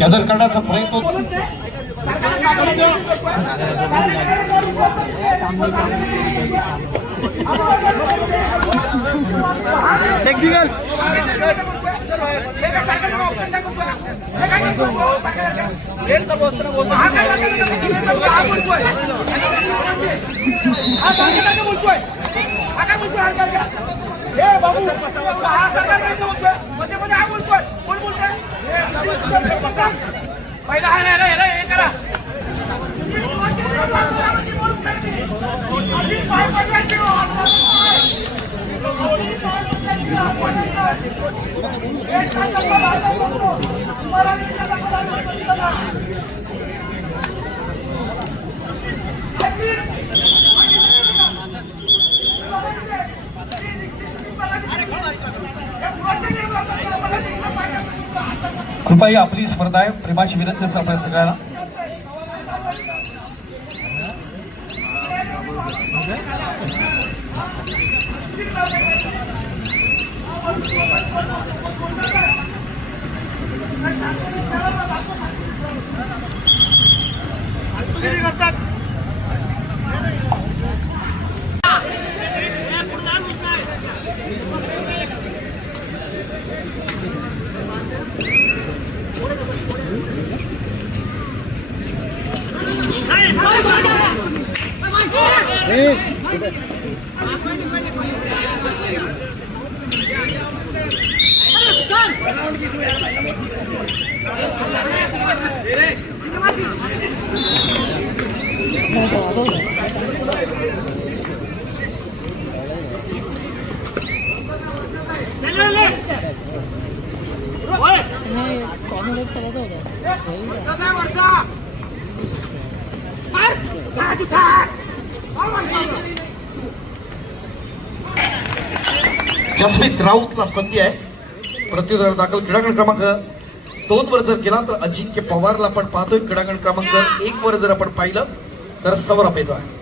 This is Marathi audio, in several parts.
कॅदर करण्याचा प्रयत्न होतो. टेक्निकल पहिला हे करा कृपया ही आपली स्पर्धा आहे. प्रेमाची विनंती असते आपल्या सगळ्यांना. जसमीत राऊतला संधी आहे. प्रत्युत्तर दाखल क्रीडांगण क्रमांक 2 वर जर गेला तर अजिंक्य पवारला आपण पाहतोय. क्रीडांगण क्रमांक 1 वर जर आपण पाहिलं तर सौरभ येतो आहे.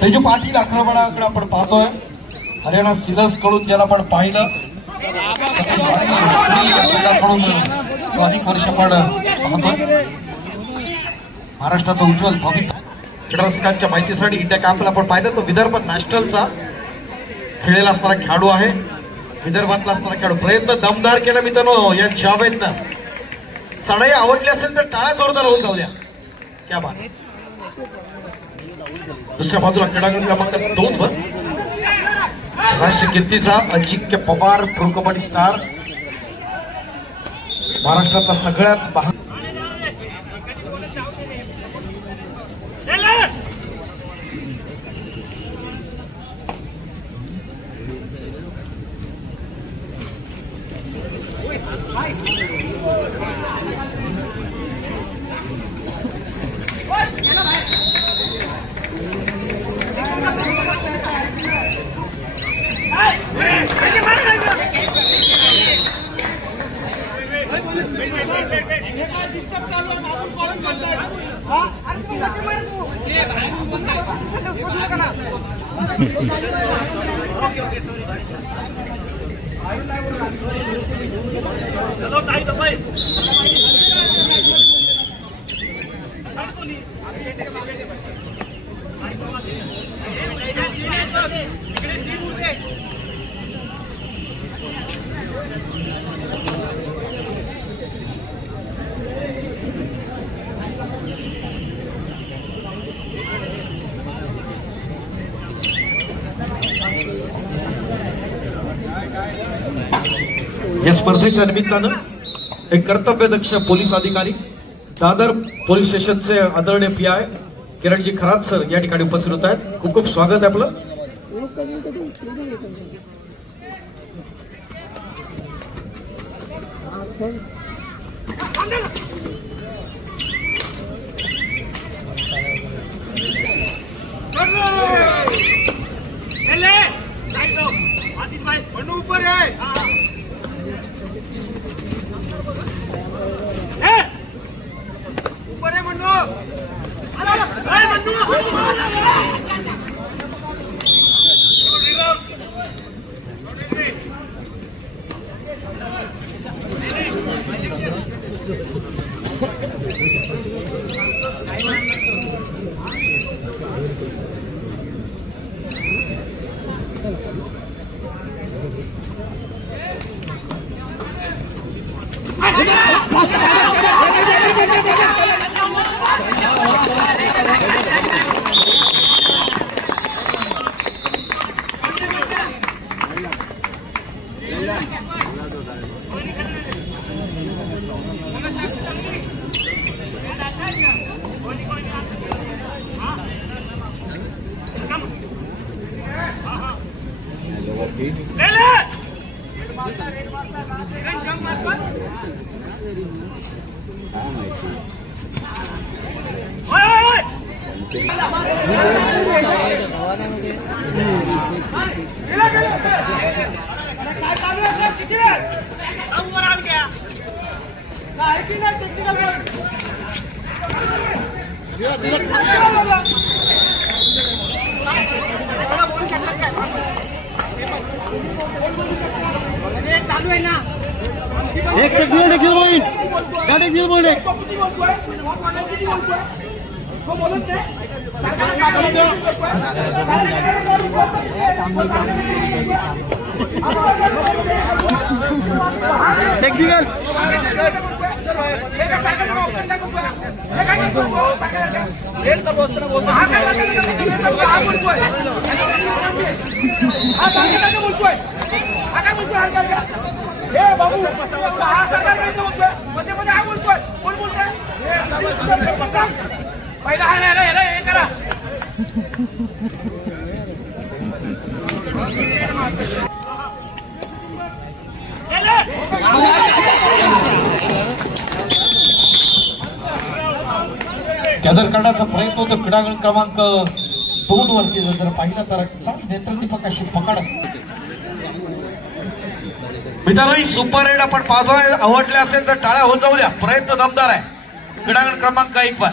तेजू पाटील आक्रमणाकडे आपण पाहतोय. हरियाणा सिलर्स कडून ज्याला आपण पाहिलं अनेक वर्ष पण पाहतोय. महाराष्ट्राचं उज्ज्वल भविष्य रसिकांच्या माहितीसाठी इंडिया कॅम्पला आपण पाहिलं तो विदर्भ नॅशनलचा खेळलेला असणारा खेळाडू आहे. विदर्भातला असणारा खेळाडू प्रयत्न दमदार केला मित्रांनो या जावेदनं. चढाई आवडली असेल तर टाळ्या जोरदार होऊन जाऊ द्या. क्या बात. दुसऱ्या बाजूला क्रीडांगण क्रमांक 2 वर राष्ट्रीय कीर्तीचा अजिंक्य पवार प्रो कबड्डी स्टार, महाराष्ट्रातला सगळ्यात या स्पर्धेच्या निमित्तानं एक कर्तव्यदक्ष पोलीस अधिकारी दादर पोलीस स्टेशनचे आदरणीय PI किरणजी खरात सर या ठिकाणी उपस्थित होत आहेत. खूप खूप स्वागत आहे आपलं. कॅदर करण्याचा प्रयत्न होतो क्रीडांगण क्रमांक 2 वरती जर पाहिलं तर चांगली नेत्रदीपक अशी पकड. मित्रांनो सुपर रेड आपण पाहतोय. आवडले असेल तर टाळ्या होऊन जाऊ द्या. प्रयत्न दमदार आहे. क्रीडांगण क्रमांक 1 वर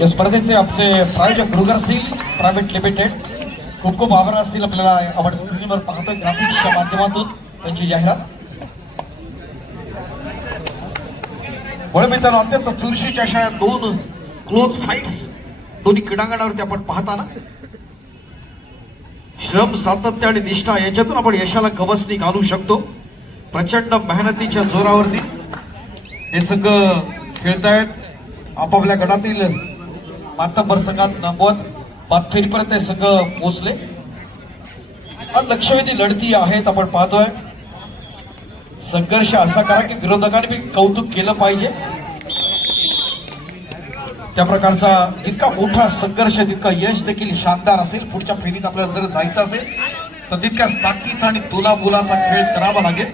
या स्पर्धेचे आमचे प्रायोजक ब्रुगर सील प्रायव्हेट लिमिटेड खूप खूप आभार असतील आपल्याला. आपण स्क्रीनवर पाहतोय ग्राफिक्सच्या माध्यमातून त्यांची जाहिरात. बळ मित्रांनो, अत्यंत चुरशीच्या अशा दोन क्लोज फाईट्स दोन्ही क्रीडांगणावरती आपण पाहताना श्रम, सातत्य आणि निष्ठा याच्यातून आपण यशाला गवसणी घालू शकतो. प्रचंड मेहनतीच्या जोरावरती हे सगळं खेळतायत. आपापल्या गटातील मातब्बर संघात नमवत बादफेरीपर्यंत हे सगळं पोहोचले. लक्षवेधी लढती आहेत आपण पाहतोय. संघर्ष असा करा की विरोधकांनी कौतुक केलं पाहिजे. त्या प्रकारचा जितका मोठा संघर्ष तितका यश देखील शानदार असेल. पुढच्या फेरीत आपल्याला जर जायचं असेल तर तितक्याच ताकदीचा आणि तुलाबुलाचा खेळ करावा लागेल.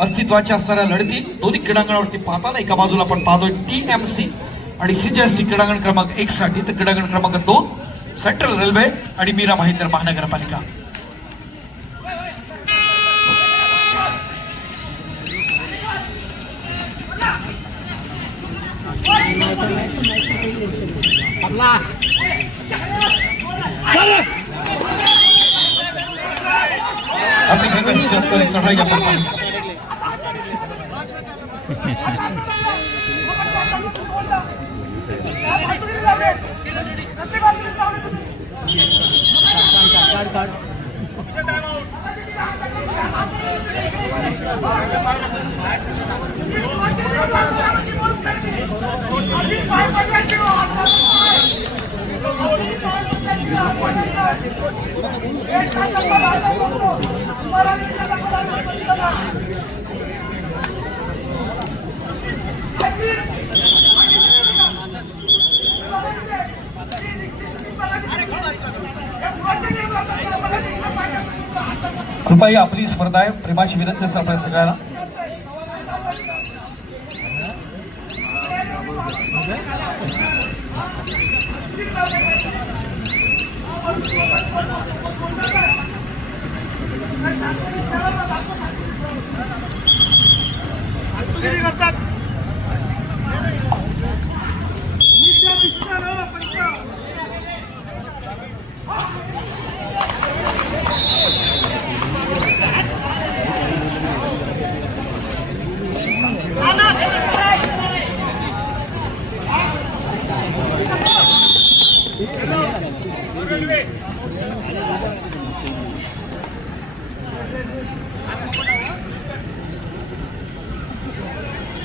अस्तित्वाच्या असणाऱ्या लढती दोन्ही क्रीडांगणावरती पाहताना एका बाजूला आपण पाहतोय TMC आणि CJST क्रीडांगण क्रमांक 1 साठी, तर क्रीडांगण क्रमांक 2 सेंट्रल रेल्वे आणि मीरा भाईंदर महानगरपालिका. चढाई आपण कृपया ही आपली स्पर्धा आहे. प्रेमाची विनंती असते आपल्या सगळ्यांना.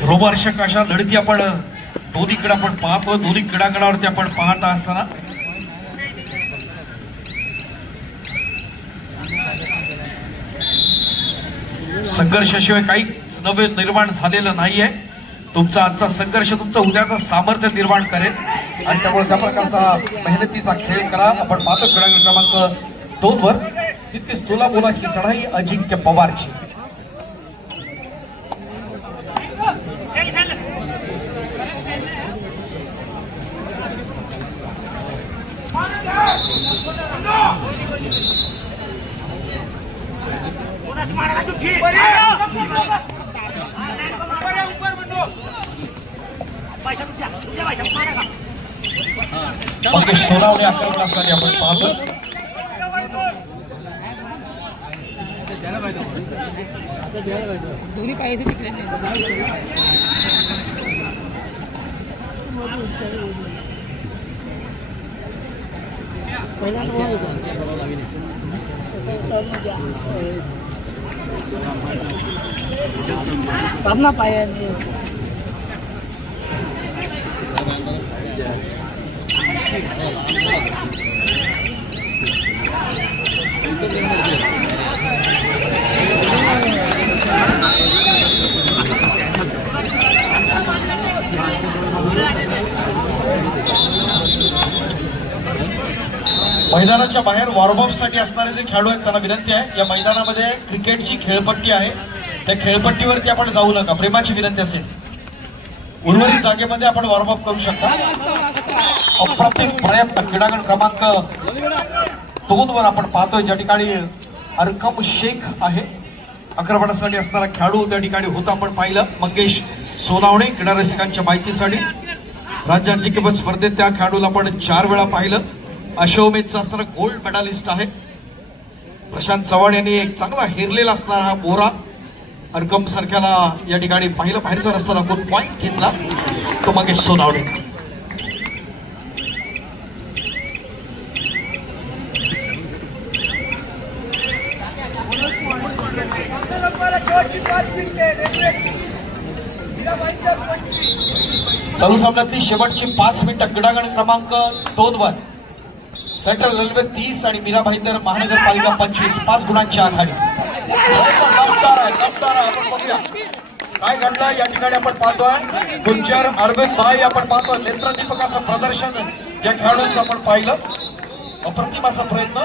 रोमहर्षक अशा लढती आपण दोन्हीकडे आपण पाहतो. दोन्ही क्रीडांगणावरती आपण पाहत असताना संघर्षाशिवाय काहीच नवे निर्माण झालेलं नाहीये. तुमचा आजचा संघर्ष तुमचं उद्याचं सामर्थ्य निर्माण करेल आणि त्यामुळे त्या प्रकारचा मेहनतीचा खेळ करा. आपण पाहतो क्रीडांगण क्रमांक 2 वर तितकीच तुलाबुलाची चढाई अजिंक्य पवारची. सोनावणे आक्रमण असणारी आपण पाहतो. दोन्ही पायाचे तिकडे पापना पायाने मैदानाच्या बाहेर वॉर्मअप साठी असणारे जे खेळाडू आहेत त्यांना विनंती आहे, या मैदानामध्ये क्रिकेटची खेळपट्टी आहे, त्या खेळपट्टीवरती आपण जाऊ नका, प्रेमाची विनंती असेल. उर्वरित जागेमध्ये आपण वॉर्मअप करू शकता. अप्रतिम प्रयत्न क्रीडांगण क्रमांक 2 वर आपण पाहतोय, ज्या ठिकाणी अरकम शेख आहे, आक्रमणासाठी असणारा खेळाडू त्या ठिकाणी होता, आपण पाहिलं. मंगेश सोनावणे क्रीडा रसिकांच्या माहितीसाठी राज्य अजिंक्यपद स्पर्धेत त्या खेळाडूला आपण 4 वेळा पाहिलं. अशोमेधचा असणारा गोल्ड मेडलिस्ट आहे. प्रशांत चव्हाण यांनी एक चांगला हेरलेला असणारा हा बोरा अरकम सारख्याला या ठिकाणी पाहिलं, बाहेरचा रस्ता दाखवून पॉइंट घेतला तो मंगेश सोनावणे. चालू सामन्यातली शेवटची 5 मिनिटं क्रीडांगण क्रमांक 2 वर सेंट्रल रेल्वे 30 आणि मीरा भाईंदर महानगरपालिका 25 5 गुणांची आघाडी. आपण बघूया काय घडलं या ठिकाणी. आपण पाहतोय गुंजर अरविंद भाई, आपण पाहतोय नेत्रदीपक असं प्रदर्शन या खेळाडूंचं आपण पाहिलं. अप्रतिम असा प्रयत्न,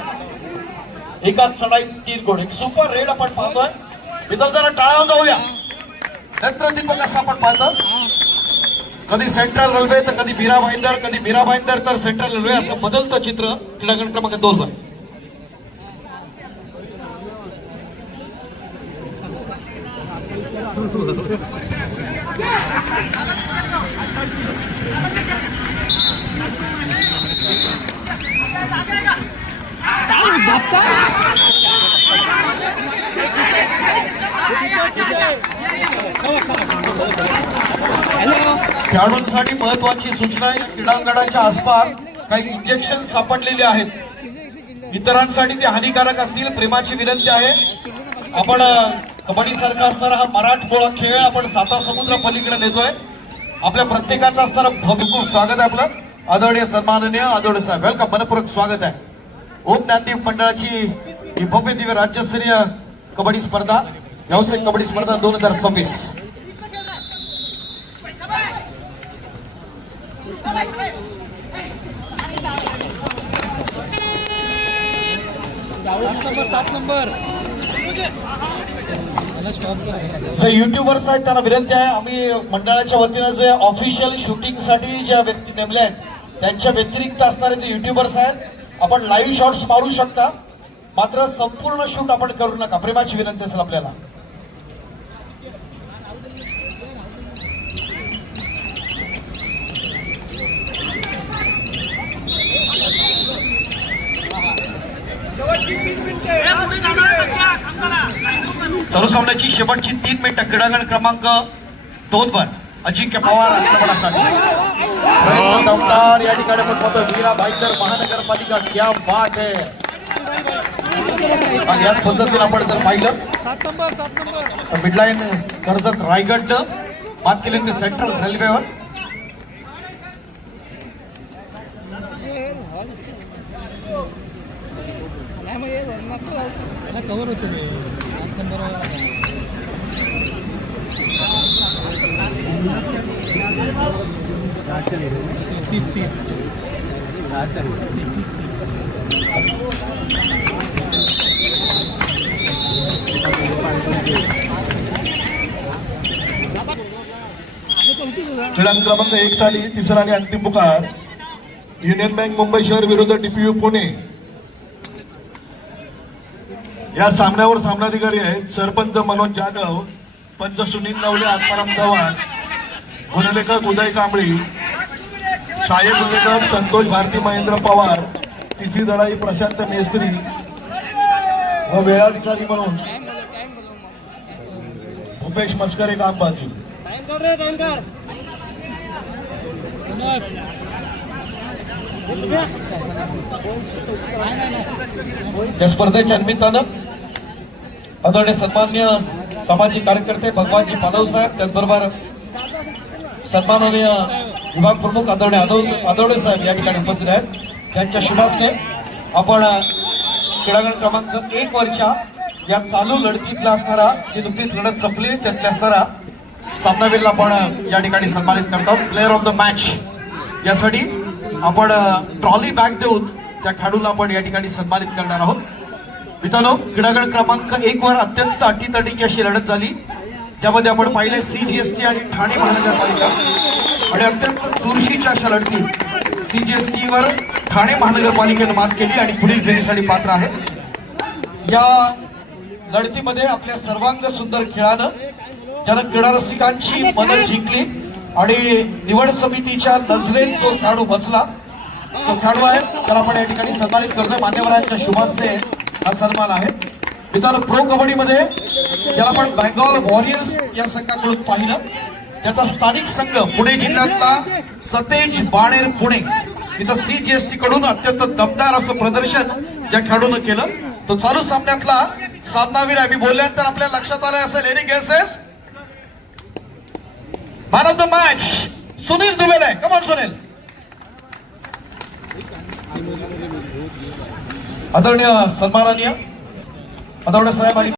एकाच चढाईत 3 गुण, एक सुपर रेड आपण पाहतोय. इतर जरा टाळावर जाऊया. नेत्रदीपक असं आपण पाहतो, कधी सेंट्रल रेल्वे तर कधी मीरा भाईंदर, कधी मीरा भाईंदर तर सेंट्रल रेल्वे, असं बदलतं चित्र क्रीडांगण क्रमांक 2 वर. खेळाडूंसाठी महत्वाची सूचना आहे, क्रीडांगणाच्या आसपास काही इंजेक्शन सापडलेले आहेत, इतरांसाठी ते हानिकारक असतील. प्रेमाची विनंती आहे, आपण कबड्डी सारखा असणारा हा मराठमोळा खेळ आपण साता समुद्र पलीकडे नेतोय. आपल्या प्रत्येकाचं असणारं भरपूर स्वागत आहे. आपलं आदरणीय सन्माननीय आदरणीय साहेब, वेलकम, मनपूर्वक स्वागत आहे. ओम ज्ञानदीप मंडळाची ही भव्य दिव्य राज्यस्तरीय कबड्डी स्पर्धा, व्यावसायिक कबड्डी स्पर्धा 2026. जे युट्यूबर्स आहेत त्यांना विनंती आहे, आम्ही मंडळाच्या वतीनं जे ऑफिशियल शूटिंग साठी ज्या व्यक्ती नेमल्या आहेत त्यांच्या व्यतिरिक्त असणारे जे युट्यूबर्स आहेत, आपण लाईव्ह शॉट्स मारू शकता, मात्र संपूर्ण शूट आपण करू नका, प्रेमाची विनंती असेल आपल्याला. चालू सामन्याची शेवटची 3 मिनिटं क्रीडांगण क्रमांक 2 वर अजिंक्य पवार आक्रमणासाठी दमदार या ठिकाणी आपण पाहतो. मीरा भाईंदर महानगरपालिका, क्या बात आहे. आणि याच पद्धतीने आपण जर पाहिलं 7 नंबर मिडलाईन कर्जत रायगड बात केली ते सेंट्रल रेल्वेवर. कवर होते 7 नंबर 30 क्रीडांगण क्रमांक 1 साठी तिसरा आणि अंतिम पुकार युनियन बँक मुंबई शहर विरुद्ध डीपीयू पुणे. या सामन्यावर सामनाधिकारी आहेत सरपंच मनोज जाधव, पंच सुनील नवले, आत्माराम चव्हाण, गुणलेखक उदय कांबळी, सहाय्यक गुणलेखक संतोष भारती महेंद्र पवार, तिसरी लढाई प्रशांत मेस्त्री व वेळाधिकारी म्हणून भूपेश मस्करे काम पाहतील. या स्पर्धेच्या निमित्तानं आदरणीय सन्मान्य सामाजिक कार्यकर्ते भगवानजी पादव साहेब, त्याचबरोबर सन्माननीय विभाग प्रमुख आदवडे साहेब या ठिकाणी उपस्थित आहेत. त्यांच्या शुभ हस्ते आपण क्रीडांगण क्रमांक 1 वरच्या या चालू लढतीतला असणारा, जी नुकतीच लढत संपली त्यातल्या असणारा सामनावीरला आपण या ठिकाणी सन्मानित करतो. प्लेअर ऑफ द मॅच यासाठी आपण ट्रॉली बॅग देऊन त्या खेळाडूला आपण या ठिकाणी सन्मानित करणार आहोत. मित्रांनो, क्रीडांगण क्रमांक 1 वर अत्यंत अटीतटीची अशी लढत झाली, ज्यामध्ये आपण पाहिले CGST आणि ठाणे महानगरपालिका आणि अत्यंत चुरशीच्या अशा लढती CGST वर ठाणे महानगरपालिकेने मात केली आणि पुढील फेरीसाठी पात्र आहे. या लढतीमध्ये आपल्या सर्वांग सुंदर खेळानं ज्यानं क्रीडा रसिकांची मनं जिंकली आणि निवड समितीच्या नजरेत जो खेळाडू बसला तो खेळाडू आहे, त्याला आपण या ठिकाणी सन्मानित करतोय. मान्यवरांच्या शुभास्ते हा सन्मान आहे. मित्रांनो, प्रो कबड्डीमध्ये ज्याला आपण बेंगॉल वॉरियर्स या संघाकडून पाहिलं, त्याचा स्थानिक संघ पुणे जिल्ह्यातला सतेज बाणेर पुणे, इथं CGST कडून अत्यंत दमदार असं प्रदर्शन ज्या खेळाडूनं केलं, तो चालू सामन्यातला सामनावीर आहे. मी बोलल्यानंतर आपल्या लक्षात आलं असेल, any guesses? Man of the match Sunil Dubele. Come on Sunil. आदरणीय सन्माननीय आदवडे साहेब आणि